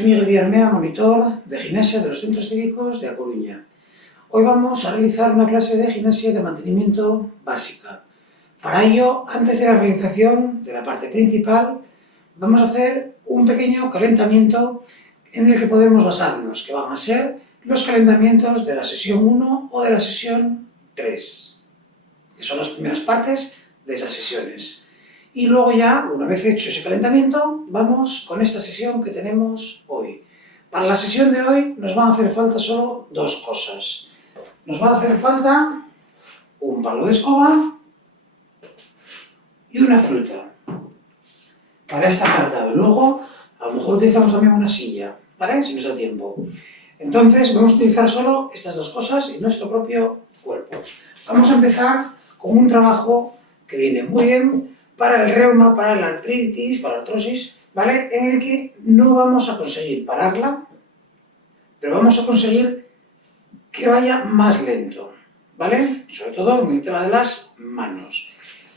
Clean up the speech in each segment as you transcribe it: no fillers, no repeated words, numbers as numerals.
soy Miguel Villarmea, monitor de gimnasia de los centros cívicos de A Coruña. Hoy vamos a realizar una clase de gimnasia de mantenimiento básica. Para ello, antes de la realización de la parte principal, vamos a hacer un pequeño calentamiento en el que podemos basarnos, que van a ser los calentamientos de la sesión 1 o de la sesión 3, que son las primeras partes de esas sesiones. Y luego ya, una vez hecho ese calentamiento, vamos con esta sesión que tenemos hoy. Para la sesión de hoy nos van a hacer falta solo dos cosas. Nos va a hacer falta un palo de escoba y una fruta para este apartado. Luego, a lo mejor utilizamos también una silla, ¿vale? Si nos da tiempo. Entonces, vamos a utilizar solo estas dos cosas en nuestro propio cuerpo. Vamos a empezar con un trabajo que viene muy bien para el reuma, para la artritis, para la artrosis, ¿vale? En el que no vamos a conseguir pararla, pero vamos a conseguir que vaya más lento, ¿vale? Sobre todo en el tema de las manos.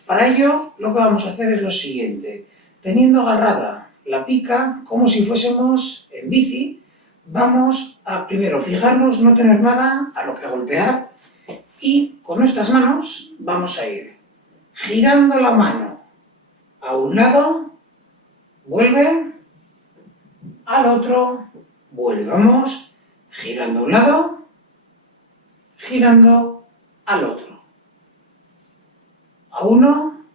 Para ello, lo que vamos a hacer es lo siguiente. Teniendo agarrada la pica, como si fuésemos en bici, vamos a primero fijarnos, no tener nada a lo que golpear, y con nuestras manos vamos a ir girando la mano a un lado, vuelve, al otro, vuelve. Vamos girando a un lado, girando al otro. A uno,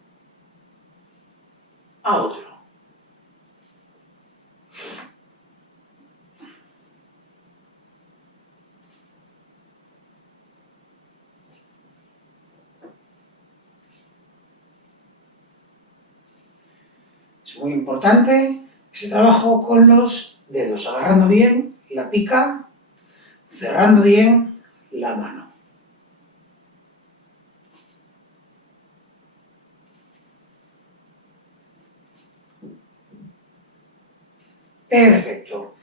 a otro. Es muy importante ese trabajo con los dedos, agarrando bien la pica, cerrando bien la mano. Perfecto.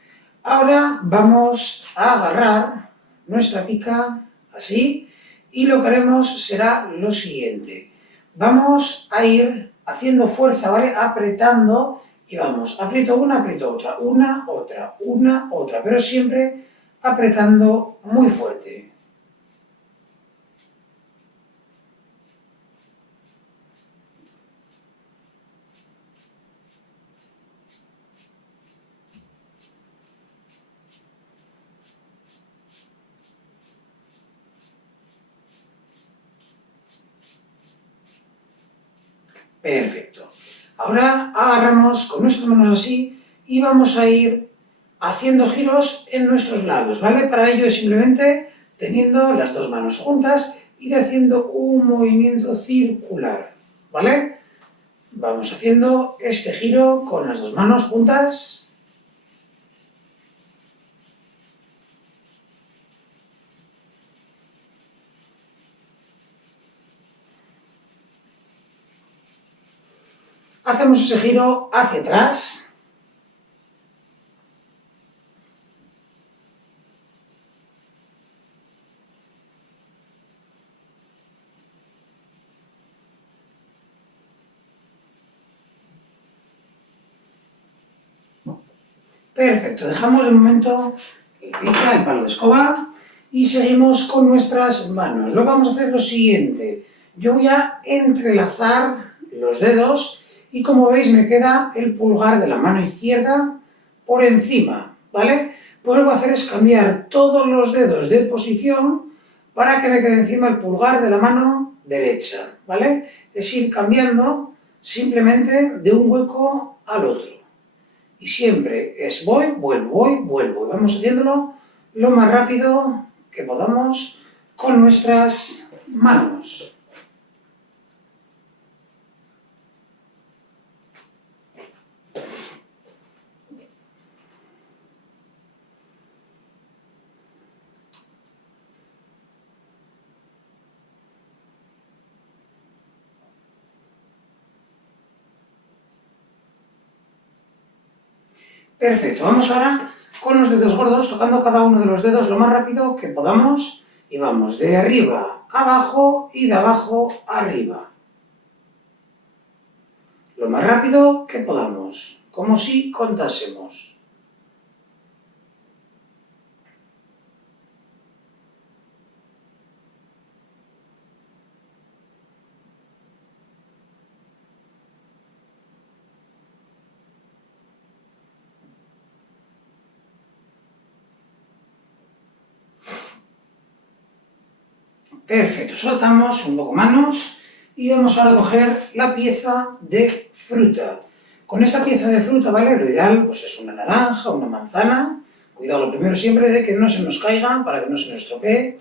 Ahora vamos a agarrar nuestra pica así y lo que haremos será lo siguiente. Vamos a ir haciendo fuerza, ¿vale? Apretando y vamos, aprieto una, aprieto otra, una, otra, pero siempre apretando muy fuerte. Perfecto. Ahora agarramos con nuestras manos así y vamos a ir haciendo giros en nuestros lados, ¿vale? Para ello es simplemente teniendo las dos manos juntas, ir haciendo un movimiento circular, ¿vale? Vamos haciendo este giro con las dos manos juntas. Hacemos ese giro hacia atrás. Perfecto, dejamos de momento el palo de escoba y seguimos con nuestras manos. Luego vamos a hacer lo siguiente. Yo voy a entrelazar los dedos y como veis me queda el pulgar de la mano izquierda por encima, ¿vale? Pues lo que voy a hacer es cambiar todos los dedos de posición para que me quede encima el pulgar de la mano derecha, ¿vale? Es ir cambiando simplemente de un hueco al otro. Y siempre es voy, vuelvo, voy, vuelvo. Y vamos haciéndolo lo más rápido que podamos con nuestras manos. Perfecto, vamos ahora con los dedos gordos, tocando cada uno de los dedos lo más rápido que podamos y vamos de arriba a abajo y de abajo a arriba. Lo más rápido que podamos, como si contásemos. Perfecto, soltamos un poco manos y vamos ahora a coger la pieza de fruta. Con esta pieza de fruta, ¿vale? Lo ideal pues es una naranja, una manzana. Cuidado lo primero siempre de que no se nos caiga para que no se nos estropee.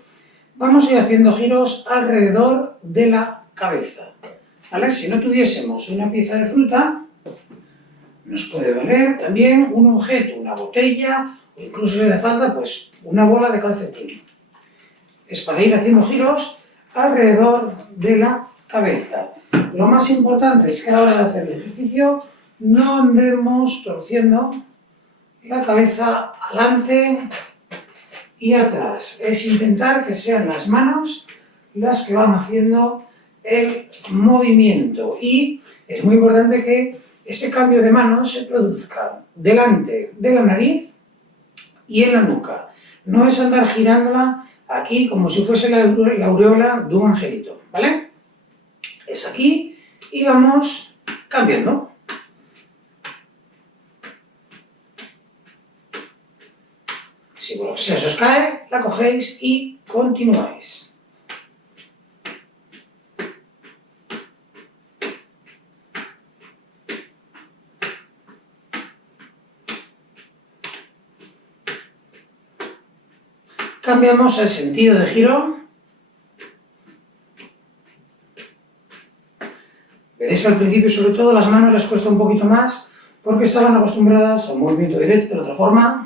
Vamos a ir haciendo giros alrededor de la cabeza, ¿vale? Si no tuviésemos una pieza de fruta, nos puede valer también un objeto, una botella, o incluso si le hace falta, pues una bola de calcetín. Es para ir haciendo giros alrededor de la cabeza. Lo más importante es que a la hora de hacer el ejercicio no andemos torciendo la cabeza adelante y atrás. Es intentar que sean las manos las que van haciendo el movimiento. Y es muy importante que ese cambio de manos se produzca delante de la nariz y en la nuca. No es andar girándola aquí como si fuese la aureola de un angelito, ¿vale? Es aquí y vamos cambiando. Si por lo que sea se os cae, la cogéis y continuáis. Cambiamos el sentido de giro. Veréis que al principio, sobre todo, las manos les cuesta un poquito más porque estaban acostumbradas a un movimiento directo de la otra forma.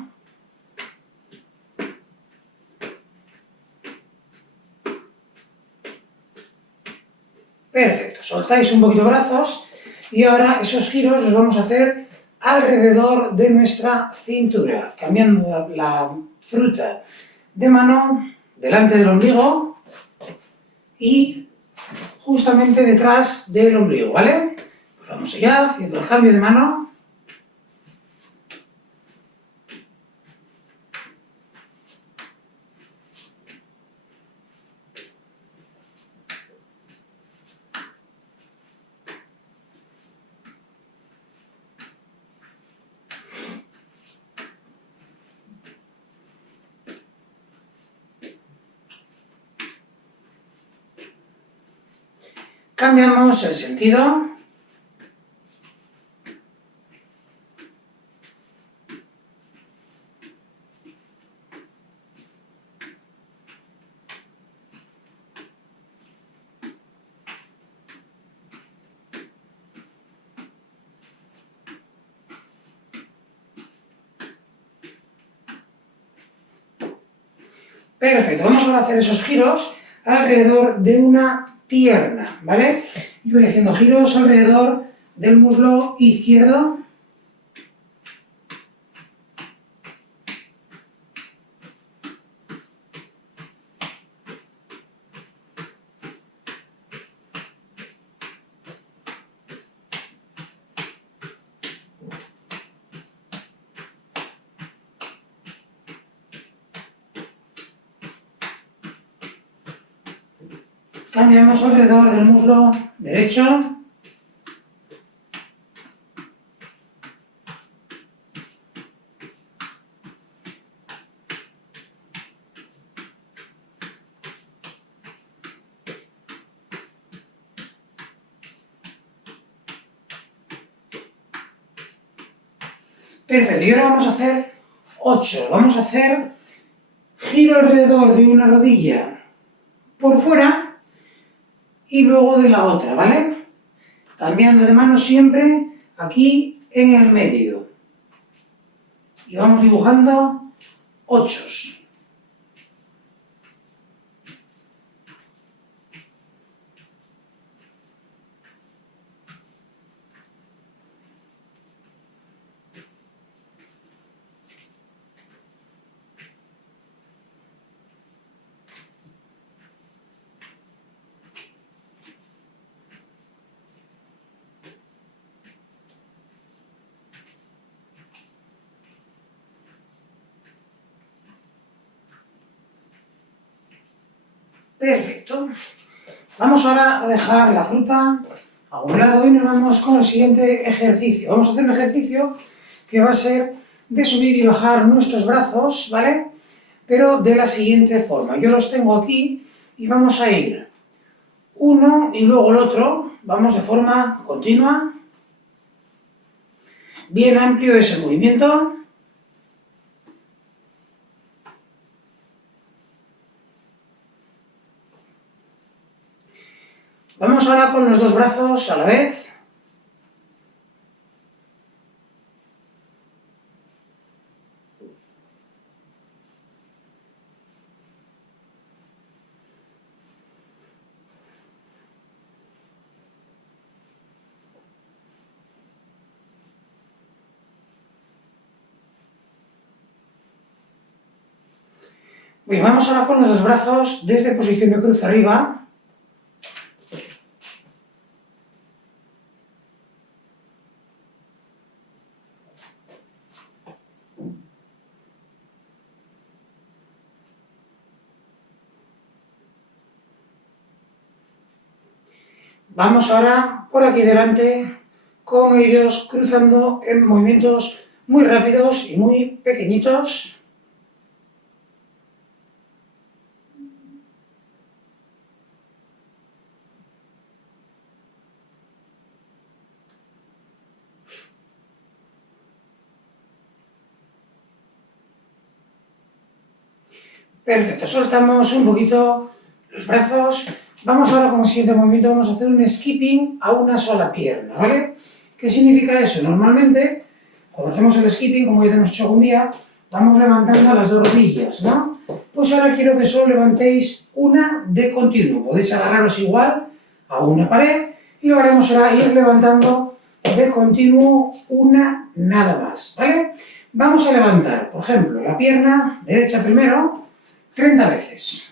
Perfecto, soltáis un poquito brazos y ahora esos giros los vamos a hacer alrededor de nuestra cintura, cambiando la fruta de mano delante del ombligo y justamente detrás del ombligo, ¿vale? Pues vamos allá, haciendo el cambio de mano. Cambiamos el sentido. Perfecto, vamos ahora a hacer esos giros alrededor de una pierna, ¿vale? Yo voy haciendo giros alrededor del muslo izquierdo. Cambiamos alrededor del muslo derecho. Perfecto, y ahora vamos a hacer 8. Vamos a hacer giro alrededor de una rodilla por fuera y luego de la otra, ¿vale? Cambiando de mano siempre aquí en el medio. Y vamos dibujando 8. Perfecto. Vamos ahora a dejar la fruta a un lado y nos vamos con el siguiente ejercicio. Vamos a hacer un ejercicio que va a ser de subir y bajar nuestros brazos, ¿vale? Pero de la siguiente forma. Yo los tengo aquí y vamos a ir uno y luego el otro, vamos de forma continua, bien amplio es el movimiento. Vamos ahora con los dos brazos a la vez. Bien, vamos ahora con los dos brazos desde posición de cruz arriba. Vamos ahora por aquí delante con ellos cruzando en movimientos muy rápidos y muy pequeñitos. Perfecto, soltamos un poquito los brazos. Vamos ahora con el siguiente movimiento, vamos a hacer un skipping a una sola pierna, ¿vale? ¿Qué significa eso? Normalmente, cuando hacemos el skipping, como ya hemos hecho algún día, vamos levantando las dos rodillas, ¿no? Pues ahora quiero que solo levantéis una de continuo. Podéis agarraros igual a una pared y lo haremos ahora ir levantando de continuo una nada más, ¿vale? Vamos a levantar, por ejemplo, la pierna derecha primero, 30 veces,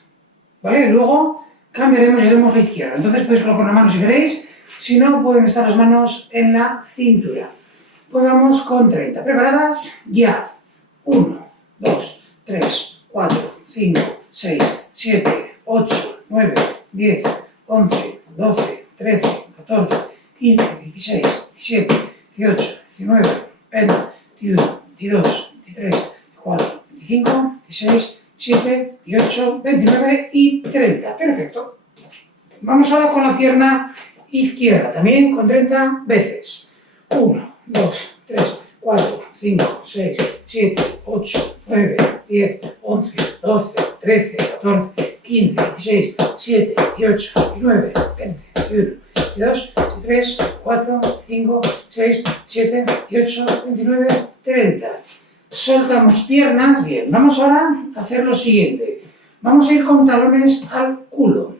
¿vale? Luego cambiaremos y haremos la izquierda. Entonces podéis colocar una mano si queréis, si no pueden estar las manos en la cintura. Pues vamos con 30. ¿Preparadas? Ya. 1, 2, 3, 4, 5, 6, 7, 8, 9, 10, 11, 12, 13, 14, 15, 16, 17, 18, 19, 20, 21, 22, 23, 24, 25, 26, 7, 18, 29 y 30. Perfecto. Vamos ahora con la pierna izquierda, también con 30 veces. 1, 2, 3, 4, 5, 6, 7, 8, 9, 10, 11, 12, 13, 14, 15, 16, 7, 18, 19, 20, 21, 22, 23, 4, 5, 6, 7, 18, 29, 30. Soltamos piernas, bien. Vamos ahora a hacer lo siguiente. Vamos a ir con talones al culo.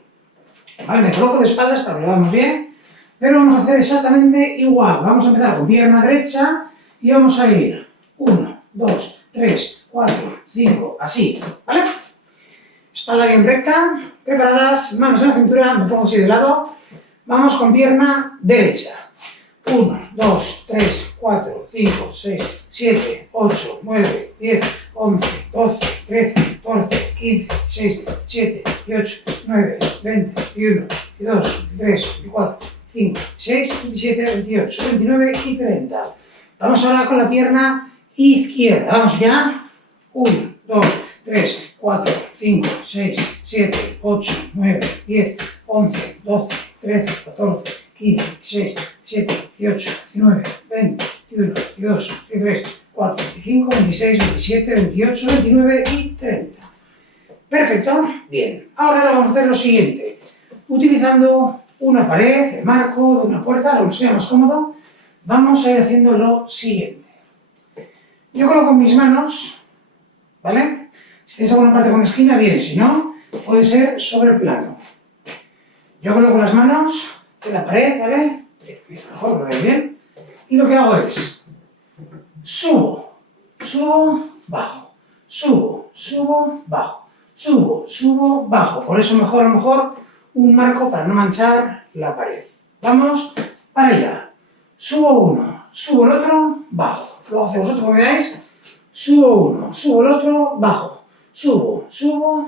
Vale, me coloco de espaldas para que lo hagamos bien, pero vamos a hacer exactamente igual. Vamos a empezar con pierna derecha y vamos a ir 1, 2, 3, 4, 5, así, ¿vale? Espalda bien recta, preparadas, manos en la cintura, me pongo así de lado. Vamos con pierna derecha. 1, 2, 3, 4, 5, 6, 7, 8, 9, 10, 11, 12, 13, 14, 15, 16, 17, 18, 19, 20, 21, 22, 23, 24, 25, 26, 27, 28, 29 y 30. Vamos ahora con la pierna izquierda. Vamos ya. 1, 2, 3, 4, 5, 6, 7, 8, 9, 10, 11, 12, 13, 14, 15, 16, 17, 18, 19, 20, 21, 22, 23, 4, 25, 26, 27, 28, 29 y 30. Perfecto. Bien. Ahora vamos a hacer lo siguiente. Utilizando una pared, el marco de una puerta, lo que sea más cómodo, vamos a ir haciendo lo siguiente. Yo coloco mis manos, ¿vale? Si tenéis alguna parte con esquina, bien. Si no, puede ser sobre el plano. Yo coloco las manos en la pared, ¿vale? Mejor, lo veis bien. Y lo que hago es, subo, bajo, subo, bajo, subo, bajo. Por eso mejor, a lo mejor, un marco para no manchar la pared. Vamos para allá. Subo uno, subo el otro, bajo. Luego hacéis vosotros como veáis. Subo uno, subo el otro, bajo. Subo,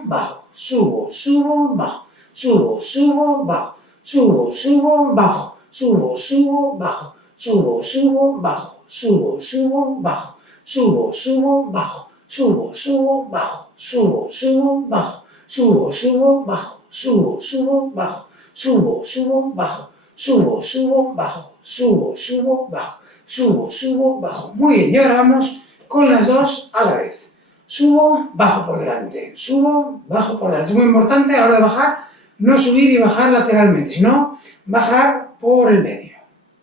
bajo. Subo, bajo. Subo, bajo. Subo, bajo. Subo, bajo. Subo, bajo. Subo, bajo. Subo, bajo. Subo, bajo. Subo, bajo. Subo, bajo. subo, subo, bajo, subo, subo, bajo, subo, subo, bajo, subo, subo, bajo, subo, subo, bajo. Muy bien, y ahora vamos con las dos a la vez. Subo, bajo por delante, subo, bajo por delante. Es muy importante a la hora de bajar, no subir y bajar lateralmente, sino bajar por el medio,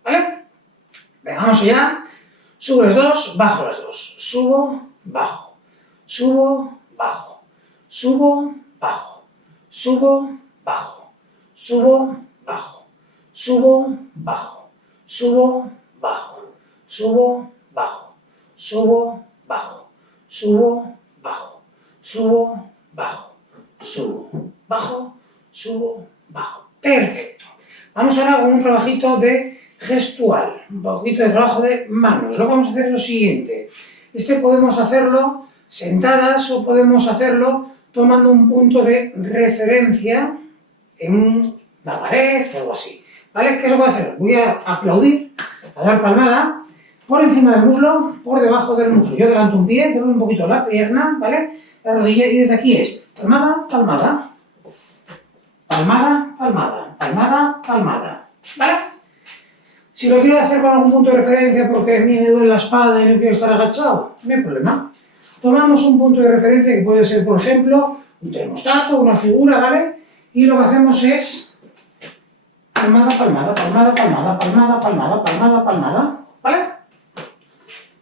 ¿vale? Venga, vamos allá. Subo las dos, bajo las dos. Subo, bajo, subo, bajo, subo, bajo, subo, bajo, subo, bajo, subo, bajo, subo, bajo, subo, bajo, subo, bajo, subo, bajo, subo, bajo, subo, bajo, subo, bajo. Perfecto. Vamos ahora con un trabajito de gestual, un poquito de trabajo de manos. Lo que vamos a hacer es lo siguiente. Podemos hacerlo sentadas o podemos hacerlo tomando un punto de referencia en la pared o algo así. ¿Vale? ¿Qué es lo que voy a hacer? Voy a aplaudir, a dar palmada por encima del muslo, por debajo del muslo. Yo adelanto un pie, doblo un poquito la pierna, ¿vale? La rodilla, y desde aquí es palmada, palmada, palmada, palmada, palmada, palmada, ¿vale? Si lo quiero hacer con algún punto de referencia porque a mí me duele la espalda y no quiero estar agachado, no hay problema. Tomamos un punto de referencia que puede ser, por ejemplo, un termostato, una figura, ¿vale? Y lo que hacemos es palmada, palmada, palmada, palmada, palmada, palmada, palmada, palmada, ¿vale?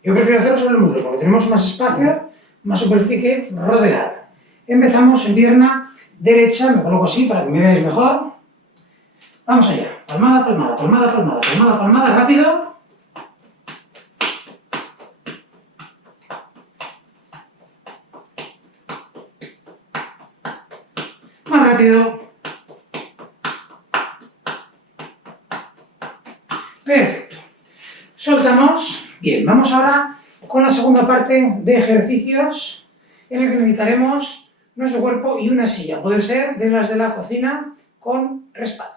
Yo prefiero hacerlo sobre el muslo porque tenemos más espacio, más superficie que rodear. Empezamos en pierna derecha, me coloco así para que me veáis mejor. Vamos allá. Palmada, palmada, palmada, palmada, palmada, palmada, rápido. Más rápido. Perfecto. Soltamos. Bien, vamos ahora con la segunda parte de ejercicios en el que necesitaremos nuestro cuerpo y una silla. Puede ser de las de la cocina con respaldo.